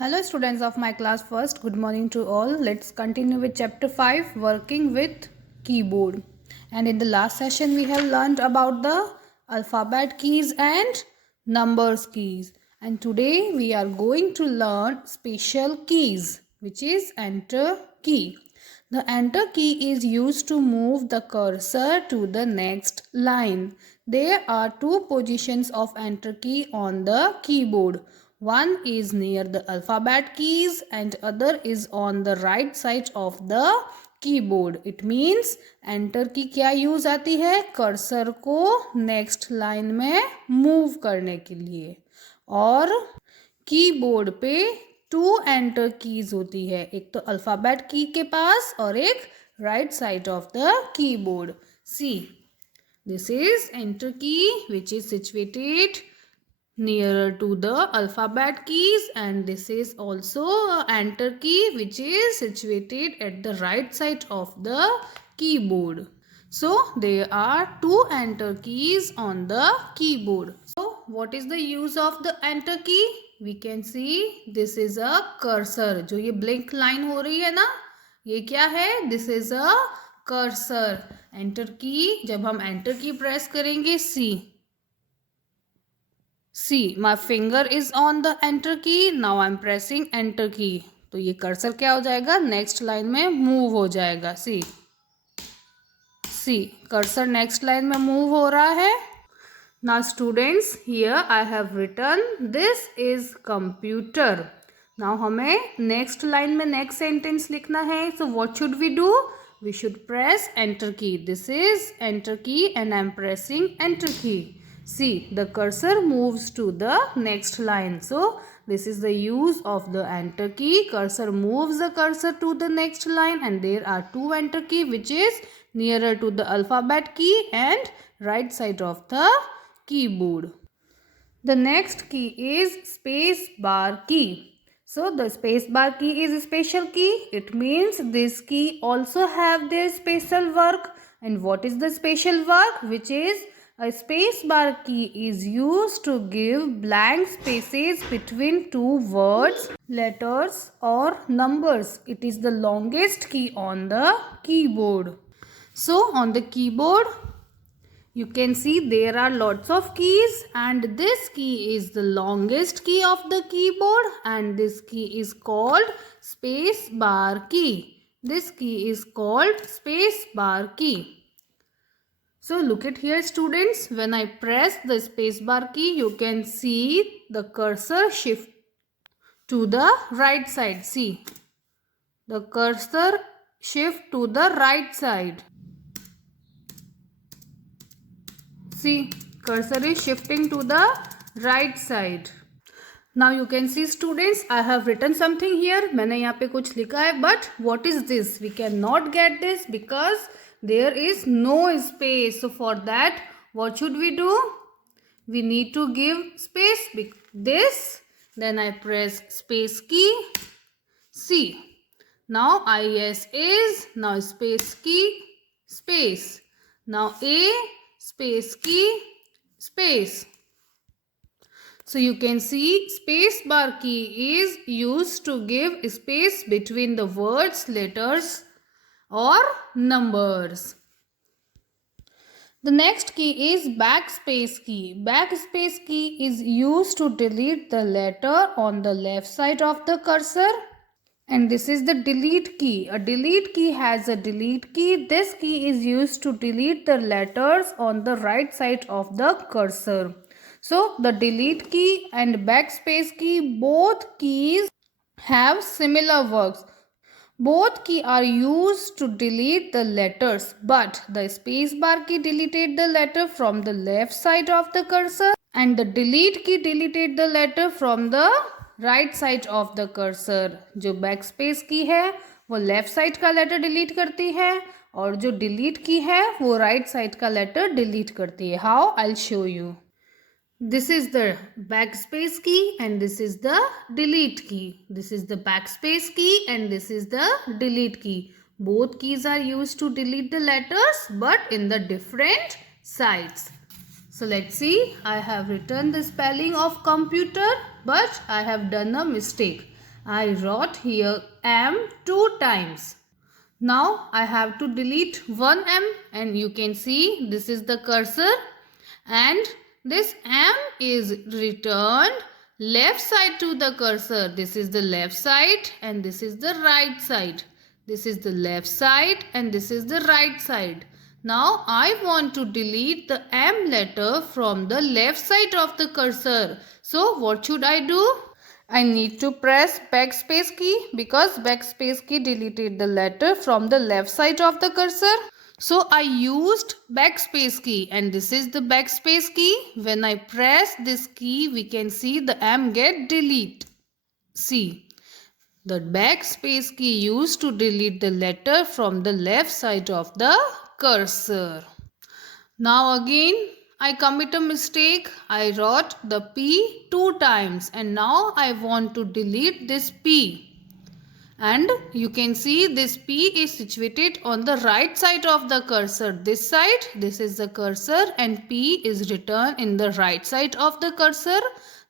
Hello students of my class first, good morning to all. Let's continue with chapter 5, working with keyboard. And in the last session we have learned about the alphabet keys and numbers keys. And today we are going to learn special keys, which is enter key. The enter key is used to move the cursor to the next line. There are two positions of enter key on the keyboard. One is near the alphabet keys and other is on the right side of the keyboard. It means enter की क्या use आती है? Cursor को next line में move करने के लिए. और कीबोर्ड पे टू एंटर कीज होती है, एक तो अल्फाबेट की के पास और एक right side of the keyboard. See, this is enter key which is situated nearer to the alphabet keys, and this is also enter key which is situated at the right side of the keyboard. So there are two enter keys on the keyboard. So what is the use of the enter key? We can see this is a cursor. जो ये blink line हो रही है ना, ये क्या है? This is a cursor. enter key, जब हम enter key press करेंगे, See, my finger is on the enter key. Now I'm pressing enter key. तो ये कर्सर क्या हो जाएगा? नेक्स्ट लाइन में मूव हो जाएगा. सी कर्सर नेक्स्ट लाइन में मूव हो रहा है. Now students, here I have written this is computer. Now हमें नेक्स्ट लाइन में नेक्स्ट सेंटेंस लिखना है. So what should we do? We should press enter key. This is enter key and I'm pressing enter key. See, the cursor moves to the next line. So this is the use of the enter key. Cursor moves the cursor to the next line, and there are two enter key which is nearer to the alphabet key and right side of the keyboard. The next key is space bar key. So the space bar key is a special key. It means this key also have their special work. And what is the special work? Which is a space bar key is used to give blank spaces between two words, letters or numbers. It is the longest key on the keyboard. So on the keyboard you can see there are lots of keys, and this key is the longest key of the keyboard, and this key is called space bar key. This key is called space bar key. So look at here students, when I press the spacebar key, you can see the cursor shift to the right side. See, the cursor shift to the right side. See, cursor is shifting to the right side. Now you can see students, I have written something here. मैंने यहाँ पे कुछ लिखा है, but what is this? We cannot get this because there is no space. So for that, what should we do? We need to give space. This, then I press space key. See, now IS is, now space key, space. Now A, space key, space. So you can see space bar key is used to give space between the words, letters or numbers. The next key is backspace key. Backspace key is used to delete the letter on the left side of the cursor, and this is the delete key. A delete key has a delete key. This key is used to delete the letters on the right side of the cursor. So the delete key and backspace key, both keys have similar works. Both keys are used to delete the letters, but the spacebar key deleted the letter from the left side of the cursor, and the delete key deleted the letter from the right side of the cursor. जो backspace की है वो left side का letter delete करती है, और जो delete की है वो right side का letter delete करती है. How? I'll show you. This is the backspace key and this is the delete key. This is the backspace key and this is the delete key. Both keys are used to delete the letters but in the different sides. So let's see. I have written the spelling of computer but I have done a mistake. I wrote here M 2 times. Now I have to delete one M, and you can see this is the cursor, and this M is returned left side to the cursor. This is the left side and this is the right side. This is the left side and this is the right side. Now I want to delete the M letter from the left side of the cursor. So what should I do? I need to press backspace key because backspace key deleted the letter from the left side of the cursor. So I used backspace key, and this is the backspace key. When I press this key, we can see the M get delete. See, the backspace key used to delete the letter from the left side of the cursor. Now again I commit a mistake. I wrote the P 2 times, and now I want to delete this P. And you can see this P is situated on the right side of the cursor. This side, this is the cursor, and P is written in the right side of the cursor.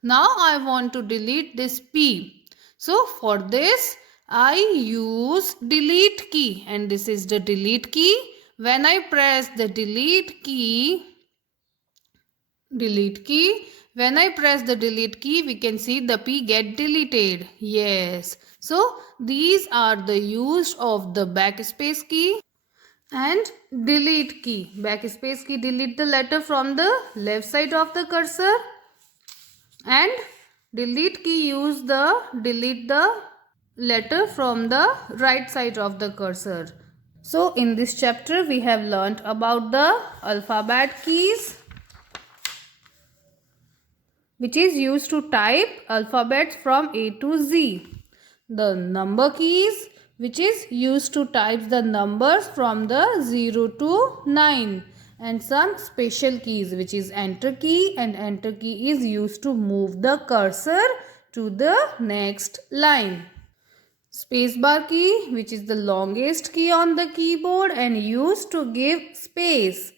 Now I want to delete this P. So for this I use delete key, and this is the delete key. When I press the delete key, when I press the delete key, we can see the P get deleted. Yes. So these are the use of the backspace key and delete key. Backspace key delete the letter from the left side of the cursor, and delete key use the delete the letter from the right side of the cursor. So in this chapter we have learnt about the alphabet keys, which is used to type alphabets from A to Z. The number keys, which is used to type the numbers from the 0 to 9. And some special keys, which is enter key, and enter key is used to move the cursor to the next line. Spacebar key, which is the longest key on the keyboard and used to give space.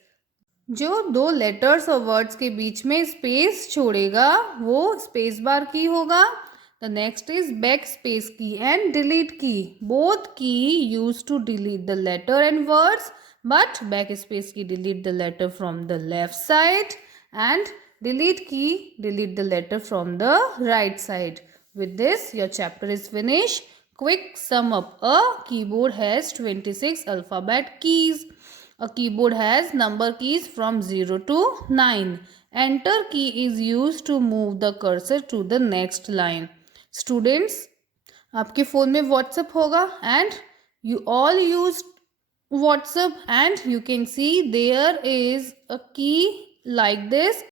जो दो letters और words के बीच में space छोड़ेगा वो space bar key होगा. The next is backspace key and delete key. Both key use to delete the letter and words, but backspace key delete the letter from the left side and delete key delete the letter from the right side. With this your chapter is finished. Quick sum up. A keyboard has 26 alphabet keys. A keyboard has number keys from 0 to 9. Enter key is used to move the cursor to the next line. Students, आपके phone में WhatsApp होगा and you all use WhatsApp, and you can see there is a key like this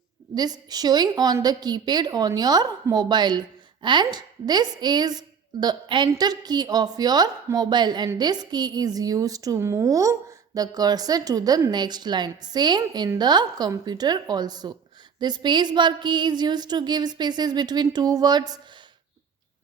showing on the keypad on your mobile, and this is the enter key of your mobile, and this key is used to move the cursor to the next line. Same in the computer also. The space bar key is used to give spaces between two words.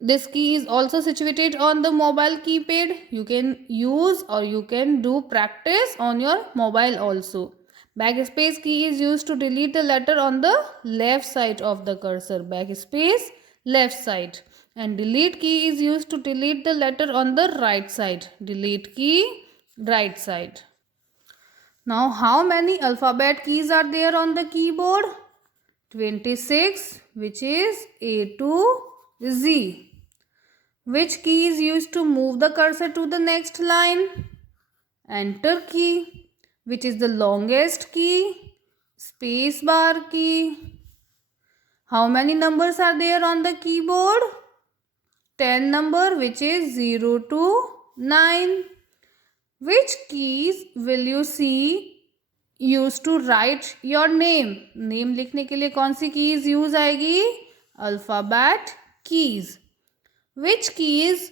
This key is also situated on the mobile keypad. You can use or you can do practice on your mobile also. Backspace key is used to delete the letter on the left side of the cursor. Backspace left side. And delete key is used to delete the letter on the right side. Delete key right side. Now how many alphabet keys are there on the keyboard? 26, which is A to Z. Which key is used to move the cursor to the next line? Enter key. Which is the longest key? Space bar key. How many numbers are there on the keyboard? 10 number, which is 0 to 9. Which keys will you see used to write your name? Name लिखने के लिए कौन सी keys use आएगी? Alphabet keys. Which keys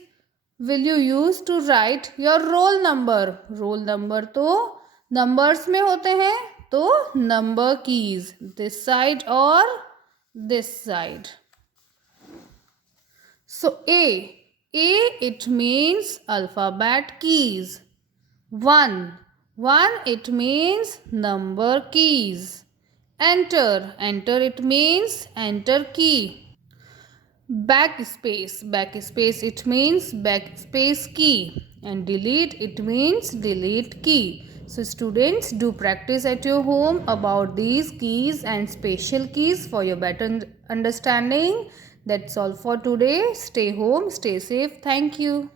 will you use to write your roll number? Roll number तो numbers में होते हैं, तो number keys. This side or this side. So A it means alphabet keys. 1 it means number keys. Enter it means enter key. Backspace it means backspace key, and delete it means delete key. So students, do practice at your home about these keys and special keys for your better understanding. That's all for today. Stay home, stay safe. Thank you.